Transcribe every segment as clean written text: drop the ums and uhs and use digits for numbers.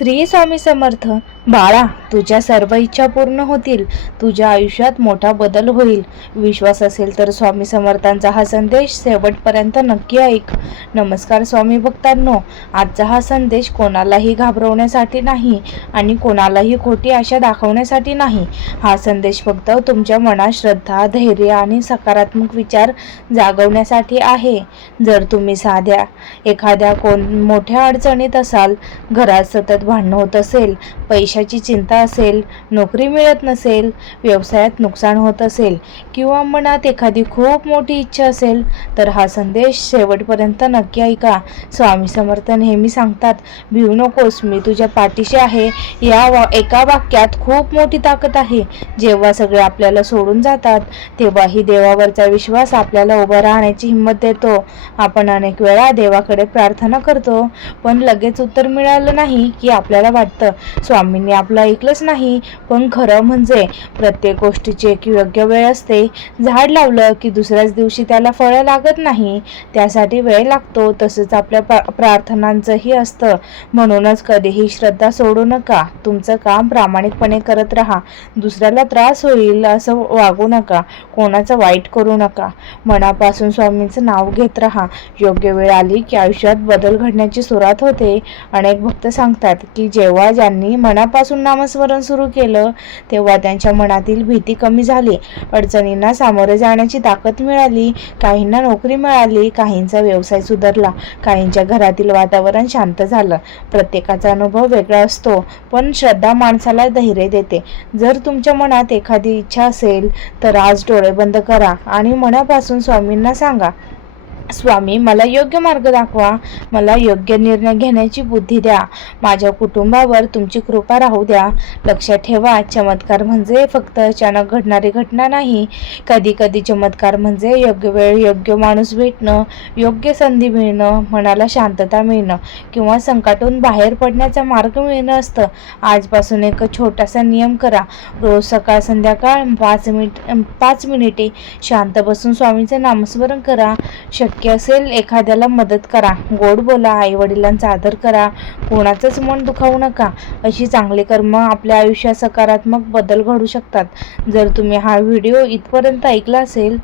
श्री स्वामी समर्थ. बाळा, तुझ्या सर्व इच्छा पूर्ण होतील. तुझ्या आयुष्यात मोठा बदल होईल. विश्वास असेल तर स्वामी समर्थांचा हा संदेश शेवटपर्यंत नक्की ऐक. नमस्कार स्वामी भक्तांनो, आजचा हा संदेश कोणालाही घाबरवण्यासाठी नाही आणि कोणालाही खोटी आशा दाखवण्यासाठी नाही. हा संदेश फक्त तुमच्या मनात श्रद्धा, धैर्य आणि सकारात्मक विचार जागवण्यासाठी आहे. जर तुम्ही एखाद्या मोठ्या अडचणीत असाल, घरात सतत भांडण होत असेल, पैशाची चिंता असेल, नोकरी मिळत नसेल, व्यवसायात नुकसान होत असेल किंवा मनात एखादी खूप मोठी इच्छा असेल, तर हा संदेश शेवटपर्यंत नक्की ऐका. स्वामी समर्थ नेहमी सांगतात, भिवू नकोस, मी तुझ्या पाठीशी आहे. या एका वाक्यात खूप मोठी ताकद आहे. जेव्हा सगळे आपल्याला सोडून जातात, तेव्हाही देवावरचा विश्वास आपल्याला उभं राहण्याची हिंमत देतो. आपण अनेक वेळा देवाकडे प्रार्थना करतो, पण लगेच उत्तर मिळालं नाही की आपल्याला वाटतं स्वामींनी आपलं ऐकलंच नाही. पण खरं म्हणजे प्रत्येक गोष्टीची एक योग्य वेळ असते. झाड लावलं की दुसऱ्याच दिवशी त्याला फळं लागत नाही, त्यासाठी वेळ लागतो. तसंच आपल्या प्रार्थनांचंही असतं. म्हणूनच कधीही श्रद्धा सोडू नका. तुमचं काम प्रामाणिकपणे करत राहा. दुसऱ्याला त्रास होईल असं वागू नका. कोणाचं वाईट करू नका. मनापासून स्वामींचं नाव घेत राहा. योग्य वेळ आली की आयुष्यात बदल घडण्याची सुरुवात होते. अनेक भक्त सांगतात की जेव्हा ज्यांनी मनापासून नामस्मरण सुरू केलं, तेव्हा त्यांच्या मनातील भीती कमी झाली, अडचणींना सामोरे जाण्याची ताकद मिळाली. काहींना नोकरी मिळाली, काहींचा व्यवसाय सुधारला, काहींच्या घरातील वातावरण शांत झालं. प्रत्येकाचा अनुभव वेगळा असतो, पण श्रद्धा माणसाला धैर्य देते. जर तुमच्या मनात एखादी इच्छा असेल, तर आज डोळे बंद करा आणि मनापासून स्वामींना सांगा, स्वामी, मला योग्य मार्ग दाखवा. मला योग्य निर्णय घेण्याची बुद्धी द्या. माझ्या कुटुंबावर तुमची कृपा राहू द्या. लक्षात ठेवा, चमत्कार म्हणजे फक्त अचानक घडणारी घटना नाही. कधी कधी चमत्कार म्हणजे योग्य वेळ, योग्य माणूस भेटणं, योग्य संधी मिळणं, मनाला शांतता मिळणं किंवा संकटातून बाहेर पडण्याचा मार्ग मिळणं असतं. आजपासून एक छोटासा नियम करा. रोज सकाळ संध्याकाळ 5 मिनिटे शांत बसून स्वामींचं नामस्मरण करा. शक्य असेल एखाद्याला मदत करा, गोड बोला, आई वडिलांचा आदर करा, कोणाचंच मन दुखावू नका. अशी चांगली कर्म आपल्या आयुष्यात सकारात्मक बदल घडू शकतात. जर तुम्ही हा व्हिडिओ इथपर्यंत ऐकला असेल,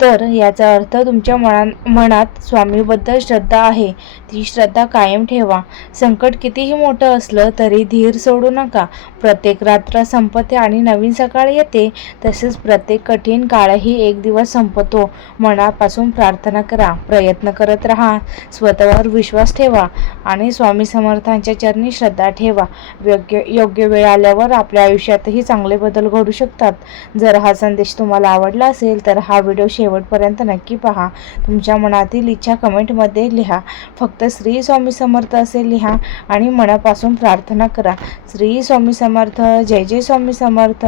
तर याचा अर्थ तुमच्या मनात स्वामीबद्दल श्रद्धा आहे. ती श्रद्धा कायम ठेवा. संकट कितीही मोठं असलं तरी धीर सोडू नका. प्रत्येक रात्र संपते आणि नवीन सकाळ येते. तसेच प्रत्येक कठीण काळही एक दिवस संपतो. मनापासून प्रार्थना करा, प्रयत्न करत राहा, स्वतःवर विश्वास ठेवा आणि स्वामी समर्थांच्या चरणी श्रद्धा ठेवा. योग्य वेळ आल्यावर आपल्या आयुष्यातही चांगले बदल घडू शकतात. जर हा संदेश तुम्हाला आवडला असेल, तर हा व्हिडिओ शेवटपर्यंत नक्की पहा. तुमच्या मनातील इच्छा कमेंटमध्ये लिहा. फक्त श्री स्वामी समर्थ असे लिहा आणि मनापासून प्रार्थना करा. श्री स्वामी समर्थ. जय जय स्वामी समर्थ.